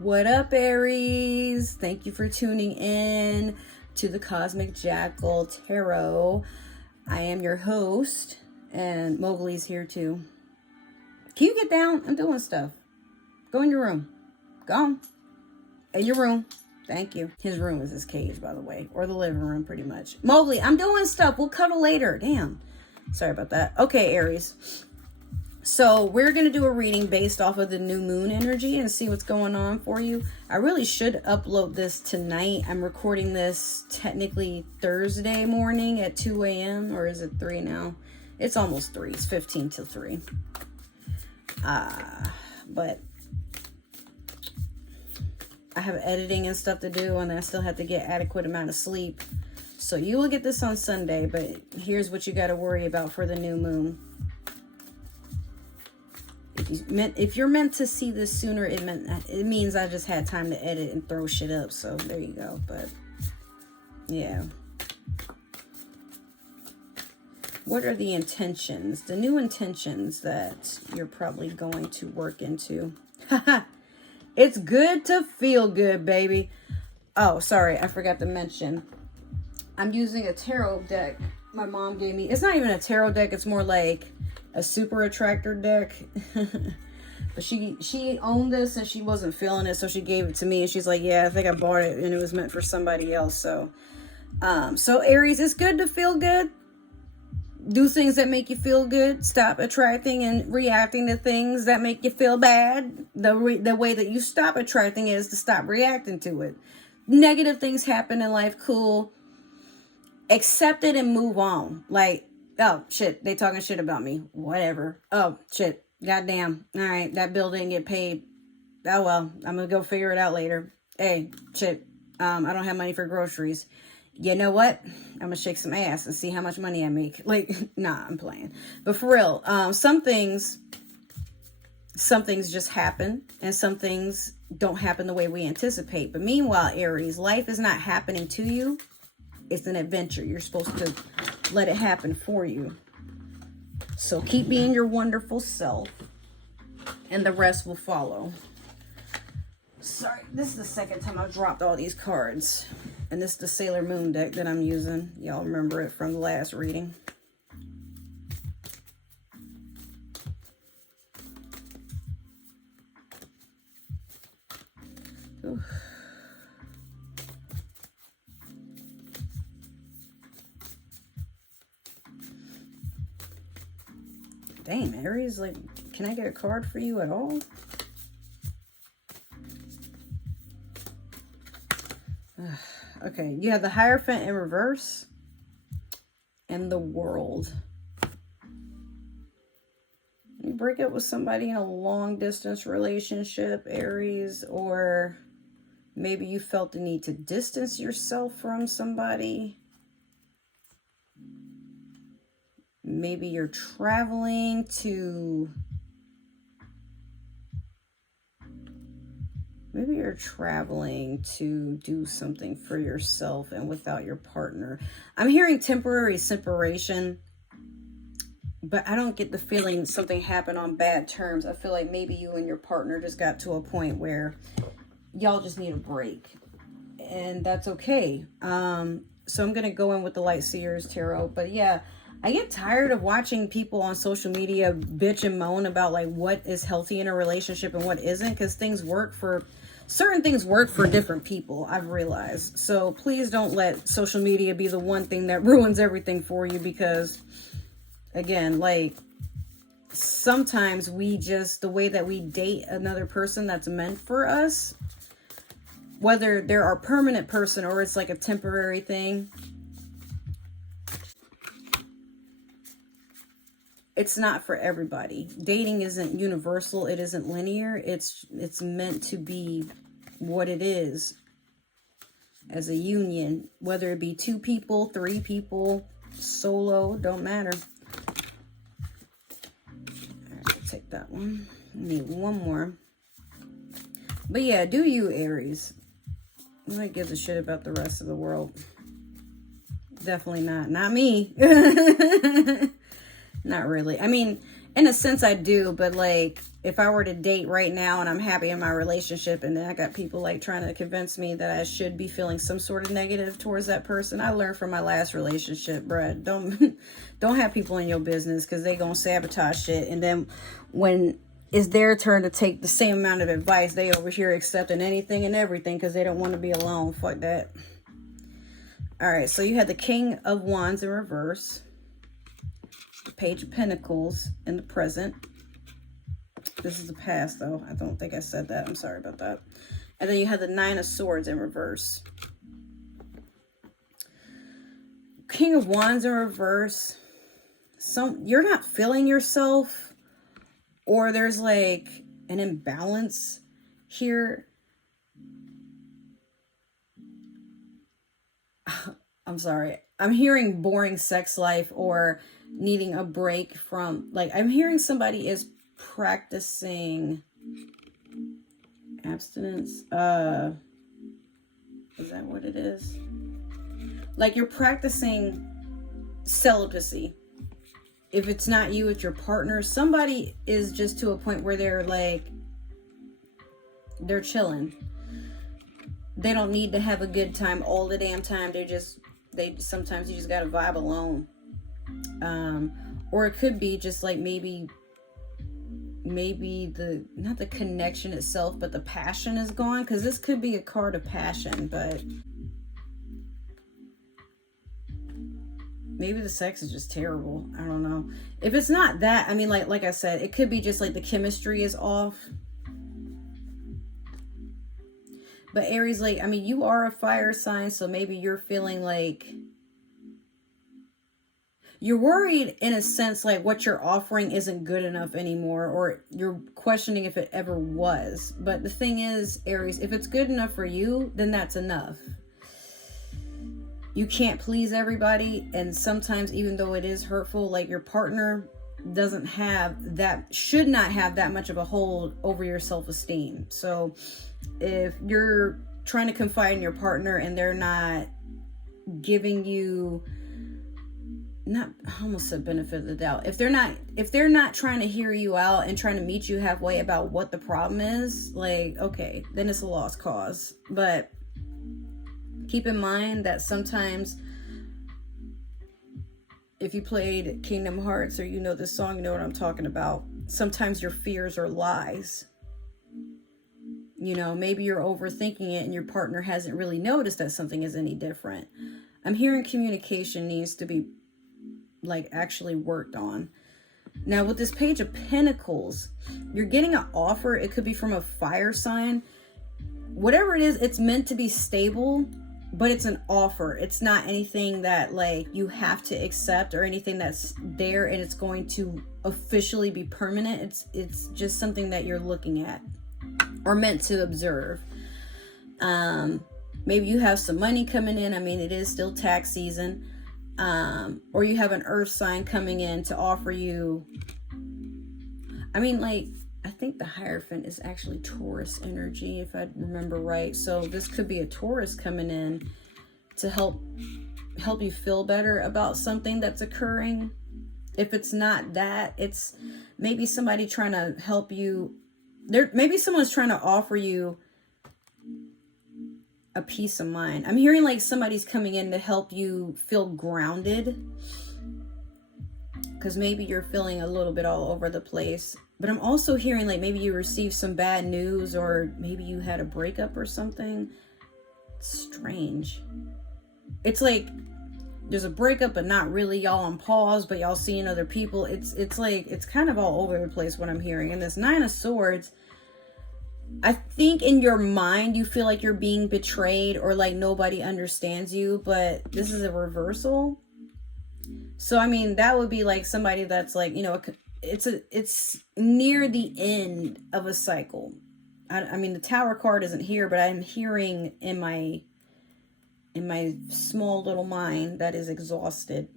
What up, Aries? Thank you for tuning in to the Cosmic Jackal Tarot. I am your host, and Mowgli's here too. Can you get down? I'm doing stuff. Go in your room. Go on. In your room. Thank you. His room is his cage, by the way, or the living room, pretty much. Mowgli, I'm doing stuff. We'll cuddle later. Damn. Sorry about that. Okay, Aries. So we're going to do a reading based off of the new moon energy and see what's going on for you. I really should upload this tonight. I'm recording this technically Thursday morning at 2 a.m. or is it 3 now? It's almost 3. It's 15 till 3. But I have editing and stuff to do, and I still have to get adequate amount of sleep. So you will get this on Sunday, but here's what you got to worry about for the new moon. If you're meant to see this sooner, it means I just had time to edit and throw shit up. So there you go. But yeah. What are the intentions? The new intentions that you're probably going to work into. It's good to feel good, baby. Oh, sorry. I forgot to mention. I'm using a tarot deck my mom gave me. It's not even a tarot deck. It's more like a super attractor deck. But she owned this and she wasn't feeling it, so she gave it to me, and she's like, yeah, I think I bought it and it was meant for somebody else. So Aries, it's good to feel good. Do things that make you feel good. Stop attracting and reacting to things that make you feel bad. The way that you stop attracting is to stop reacting to it. Negative things happen in life, cool. Accept it and move on. Like, oh, shit, they talking shit about me. Whatever. Oh, shit. Goddamn. All right, that bill didn't get paid. Oh, well, I'm going to go figure it out later. Hey, shit, I don't have money for groceries. You know what? I'm going to shake some ass and see how much money I make. Like, nah, I'm playing. But for real, some things just happen, and some things don't happen the way we anticipate. But meanwhile, Aries, life is not happening to you. It's an adventure. You're supposed to let it happen for you. So keep being your wonderful self, and the rest will follow. Sorry, this is the second time I've dropped all these cards. And this is the Sailor Moon deck that I'm using. Y'all remember it from the last reading. Oof. Damn, Aries, like, can I get a card for you at all? Okay, you have the Hierophant in reverse and the World. You break up with somebody in a long distance relationship, Aries, or maybe you felt the need to distance yourself from somebody. Maybe you're traveling to... Maybe you're traveling to do something for yourself and without your partner. I'm hearing temporary separation, but I don't get the feeling something happened on bad terms. I feel like maybe you and your partner just got to a point where y'all just need a break. And that's okay. So I'm going to go in with the Light Seers Tarot. But yeah, I get tired of watching people on social media bitch and moan about like what is healthy in a relationship and what isn't, because certain things work for different people, I've realized. So please don't let social media be the one thing that ruins everything for you, because again, like, sometimes the way that we date another person that's meant for us, whether they're our permanent person or it's like a temporary thing, it's not for everybody. Dating isn't universal. It isn't linear. It's meant to be what it is as a union, whether it be 2 people, 3 people, solo, don't matter. All right, I'll take that one. I need one more. But yeah, do you, Aries? Nobody gives a shit about the rest of the world. Definitely not. Not me. Not really. I mean, In a sense, I do, but like, if I were to date right now and I'm happy in my relationship, and then I got people like trying to convince me that I should be feeling some sort of negative towards that person, I learned from my last relationship, bruh. Don't have people in your business, because they gonna sabotage shit, and then when it's their turn to take the same amount of advice, they over here accepting anything and everything because they don't want to be alone. Fuck that. All right, so you had the King of Wands in reverse, the Page of Pentacles in the present. This is the past, though. I don't think I said that. I'm sorry about that. And then you had the Nine of Swords in reverse. King of Wands in reverse. You're not feeling yourself, or there's like an imbalance here. I'm sorry. I'm hearing boring sex life or needing a break from, like, I'm hearing somebody is practicing abstinence. Is that what it is? Like, you're practicing celibacy. If it's not you, it's your partner. Somebody is just to a point where they're like, they're chilling. They don't need to have a good time all the damn time. Sometimes you just gotta vibe alone. Or it could be just like maybe not the connection itself, but the passion is gone, because this could be a card of passion, but maybe the sex is just terrible. I don't know. If it's not that, I mean, like I said, it could be just like the chemistry is off. But Aries, like, I mean, you are a fire sign, so maybe you're feeling like you're worried in a sense, like what you're offering isn't good enough anymore, or you're questioning if it ever was. But the thing is, Aries, if it's good enough for you, then that's enough. You can't please everybody, and sometimes, even though it is hurtful, like, your partner should not have that much of a hold over your self-esteem. So if you're trying to confide in your partner and they're not giving you, I almost said benefit of the doubt. If they're not trying to hear you out and trying to meet you halfway about what the problem is, like, okay, then it's a lost cause. But keep in mind that sometimes, if you played Kingdom Hearts or you know this song, you know what I'm talking about. Sometimes your fears are lies. You know, maybe you're overthinking it and your partner hasn't really noticed that something is any different. I'm hearing communication needs to be, like, actually worked on. Now, with this Page of Pentacles, you're getting an offer. It could be from a fire sign. Whatever it is, it's meant to be stable, but it's an offer. It's not anything that, like, you have to accept or anything that's there and it's going to officially be permanent. It's just something that you're looking at or meant to observe. Maybe you have some money coming in. I mean, it is still tax season. Or you have an earth sign coming in to offer you, I mean, like, I think the Hierophant is actually Taurus energy, if I remember right. So this could be a Taurus coming in to help you feel better about something that's occurring. If it's not that, it's maybe somebody trying to help you. Maybe someone's trying to offer you a peace of mind. I'm hearing like somebody's coming in to help you feel grounded, because maybe you're feeling a little bit all over the place. But I'm also hearing like maybe you received some bad news, or maybe you had a breakup or something. It's strange. It's like there's a breakup, but not really. Y'all on pause, but y'all seeing other people. It's like, it's kind of all over the place what I'm hearing. And this Nine of Swords, I think in your mind you feel like you're being betrayed or like nobody understands you, but this is a reversal. So I mean, that would be like somebody that's like, you know, it's near the end of a cycle. I mean, the Tower card isn't here, but I'm hearing in my small little mind that is exhausted.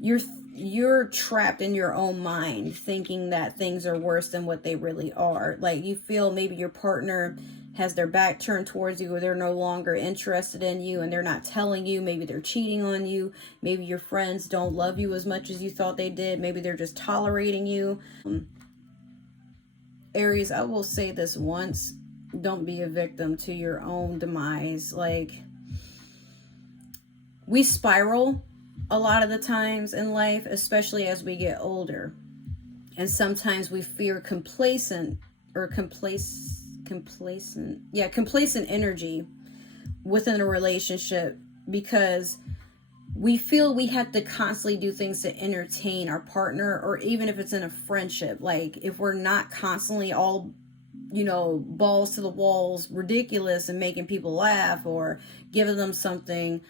You're trapped in your own mind thinking that things are worse than what they really are. Like, you feel maybe your partner has their back turned towards you, or they're no longer interested in you and they're not telling you. Maybe they're cheating on you. Maybe your friends don't love you as much as you thought they did. Maybe they're just tolerating you. Aries, I will say this once. Don't be a victim to your own demise. Like, we spiral a lot of the times in life, especially as we get older. And sometimes we fear complacent energy within a relationship, because we feel we have to constantly do things to entertain our partner, or even if it's in a friendship. Like, if we're not constantly all, you know, balls to the walls, ridiculous and making people laugh or giving them something.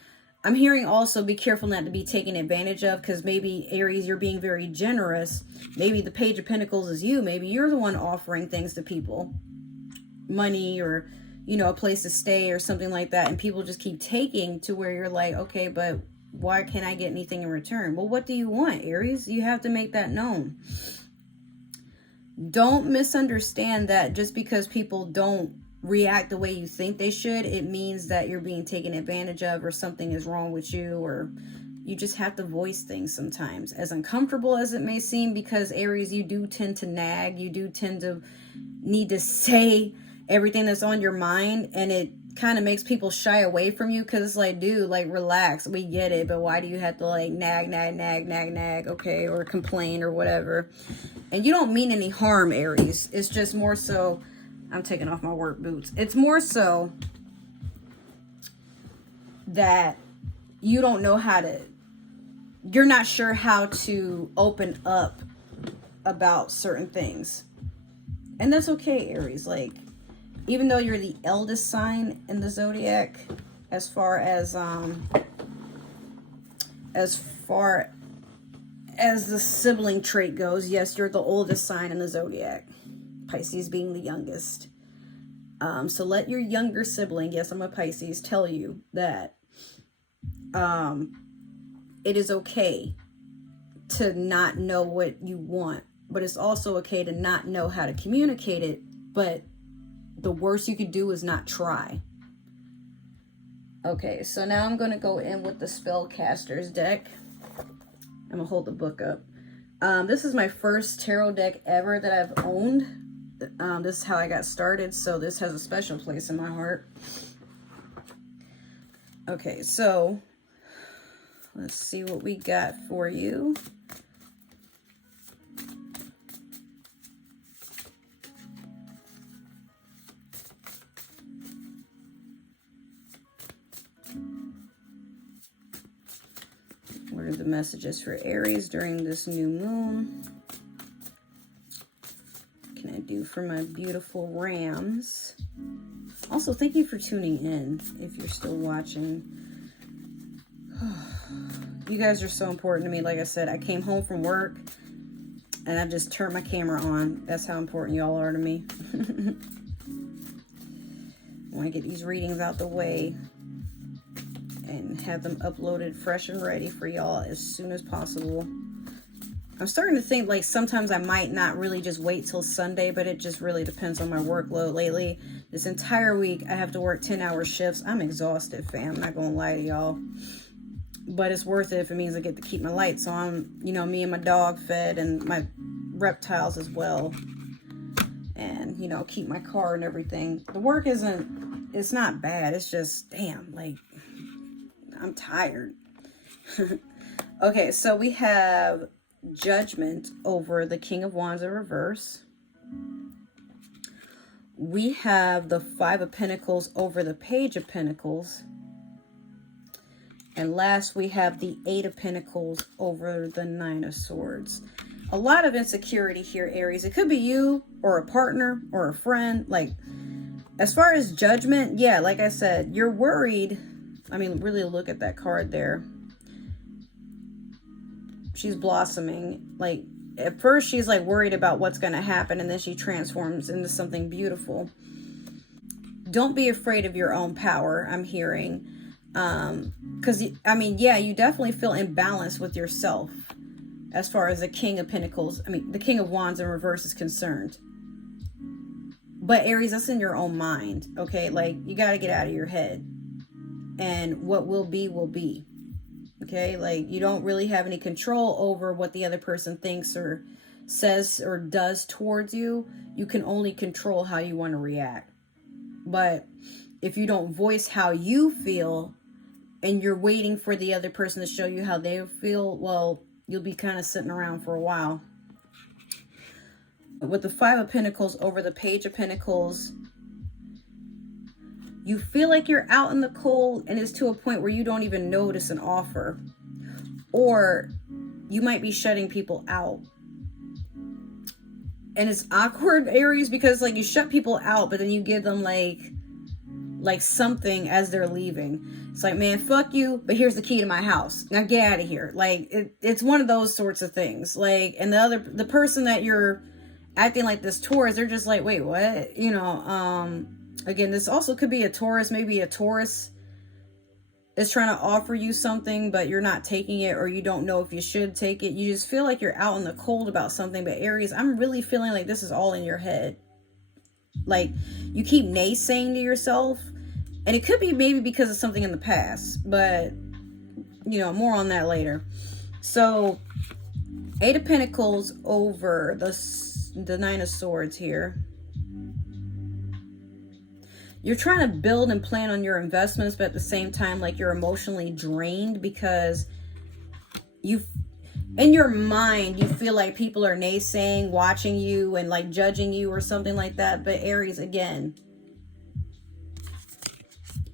I'm hearing also be careful not to be taken advantage of, because maybe, Aries, you're being very generous. Maybe the Page of Pentacles is you. Maybe you're the one offering things to people. Money, or, you know, a place to stay or something like that. And people just keep taking, to where you're like, okay, but why can't I get anything in return? Well, what do you want, Aries? You have to make that known. Don't misunderstand that just because people don't react the way you think they should, it means that you're being taken advantage of, or something is wrong with you, or you just have to voice things sometimes, as uncomfortable as it may seem, because, Aries, you do tend to nag. You do tend to need to say everything that's on your mind, and it kind of makes people shy away from you, because it's like, dude, like, relax, we get it, but why do you have to like nag, okay, or complain or whatever? And you don't mean any harm, Aries. It's just more so, I'm taking off my work boots. It's more so that you don't know how to, you're not sure how to open up about certain things. And that's okay, Aries. Like, even though you're the eldest sign in the zodiac, as far as the sibling trait goes, yes, you're the oldest sign in the zodiac. Pisces being the youngest. So let your younger sibling, yes, I'm a Pisces, tell you that it is okay to not know what you want, but it's also okay to not know how to communicate it. But the worst you could do is not try. Okay, so now I'm going to go in with the Spellcasters deck. I'm going to hold the book up. This is my first tarot deck ever that I've owned. This is how I got started, so this has a special place in my heart. Okay, so let's see what we got for you. What are the messages for Aries during this new moon? What can I do for my beautiful Rams? Also, thank you for tuning in if you're still watching. You guys are so important to me. Like I said, I came home from work and I just turned my camera on. That's how important y'all are to me. I want to get these readings out the way and have them uploaded fresh and ready for y'all as soon as possible. I'm starting to think like sometimes I might not really just wait till Sunday, but it just really depends on my workload lately. This entire week I have to work 10-hour shifts. I'm exhausted, fam. I'm not gonna lie to y'all. But it's worth it if it means I get to keep my lights on. You know, me and my dog fed, and my reptiles as well. And, you know, keep my car and everything. The work it's not bad. It's just, damn, like, I'm tired. Okay, so we have Judgment over the King of Wands in reverse. We have the Five of Pentacles over the Page of Pentacles. And last, we have the Eight of Pentacles over the Nine of Swords. A lot of insecurity here, Aries. It could be you or a partner or a friend. Like, as far as Judgment, yeah, like I said, you're worried. I mean, really look at that card there. She's blossoming. Like, at first she's like worried about what's going to happen, and then she transforms into something beautiful. Don't be afraid of your own power, I'm hearing. Because, I mean, yeah, you definitely feel imbalanced with yourself as far as the King of Pentacles, I mean, the King of Wands in reverse is concerned. But Aries, that's in your own mind, okay? Like, you got to get out of your head. And what will be, okay? Like, you don't really have any control over what the other person thinks or says or does towards you. You can only control how you want to react. But if you don't voice how you feel and you're waiting for the other person to show you how they feel, well, you'll be kind of sitting around for a while. With the Five of Pentacles over the Page of Pentacles, you feel like you're out in the cold, and it's to a point where you don't even notice an offer. Or you might be shutting people out. And it's awkward, Aries, because like you shut people out, but then you give them like something as they're leaving. It's like, man, fuck you, but here's the key to my house. Now get out of here. Like, it's one of those sorts of things. Like, and the person that you're acting like this towards, they're just like, wait, what? You know, again, this also could be a Taurus. Maybe a Taurus is trying to offer you something, but you're not taking it, or you don't know if you should take it. You just feel like you're out in the cold about something. But Aries, I'm really feeling like this is all in your head. Like, you keep naysaying to yourself, and it could be maybe because of something in the past, but you know, more on that later. So, Eight of Pentacles over the Nine of Swords here. You're trying to build and plan on your investments, but at the same time, like, you're emotionally drained because in your mind, you feel like people are naysaying, watching you, and like judging you or something like that. But Aries, again,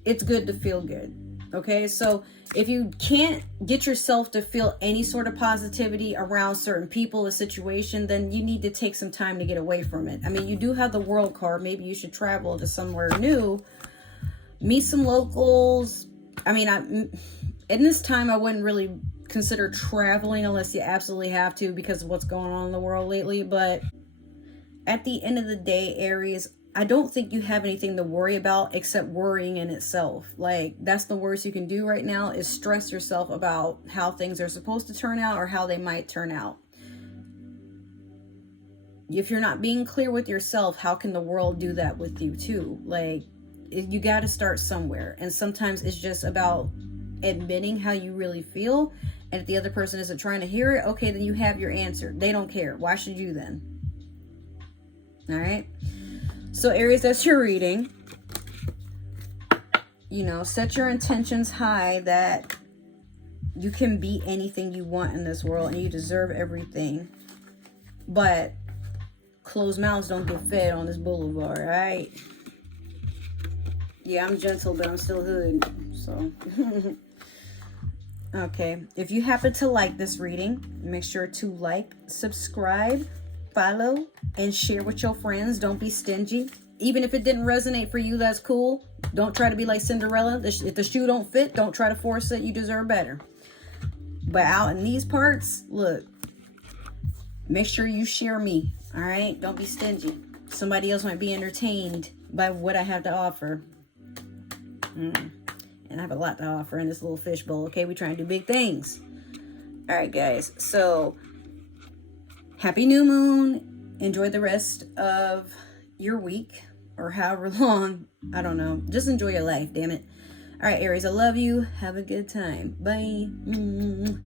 it's good to feel good. Okay, so if you can't get yourself to feel any sort of positivity around certain people or situation, then you need to take some time to get away from it. I mean, you do have the World card. Maybe you should travel to somewhere new, meet some locals. I mean, in this time, I wouldn't really consider traveling unless you absolutely have to because of what's going on in the world lately. But at the end of the day, Aries, I don't think you have anything to worry about except worrying in itself. Like, that's the worst you can do right now, is stress yourself about how things are supposed to turn out or how they might turn out. If you're not being clear with yourself, how can the world do that with you too? Like, you got to start somewhere. And sometimes it's just about admitting how you really feel. And if the other person isn't trying to hear it, okay, then you have your answer. They don't care. Why should you then? All right. So Aries, that's your reading. You know, set your intentions high that you can be anything you want in this world and you deserve everything. But closed mouths don't get fed on this boulevard, all right? Yeah, I'm gentle, but I'm still hood, so. Okay, if you happen to like this reading, make sure to like, subscribe, follow, and share with your friends. Don't be stingy. Even if it didn't resonate for you, that's cool. Don't try to be like Cinderella. If the shoe don't fit, don't try to force it. You deserve better. But out in these parts, look, make sure you share me, all right? Don't be stingy. Somebody else might be entertained by what I have to offer. And I have a lot to offer in this little fishbowl, okay? We try and do big things. All right, guys. So, happy new moon. Enjoy the rest of your week or however long. I don't know. Just enjoy your life, damn it. All right, Aries, I love you. Have a good time. Bye.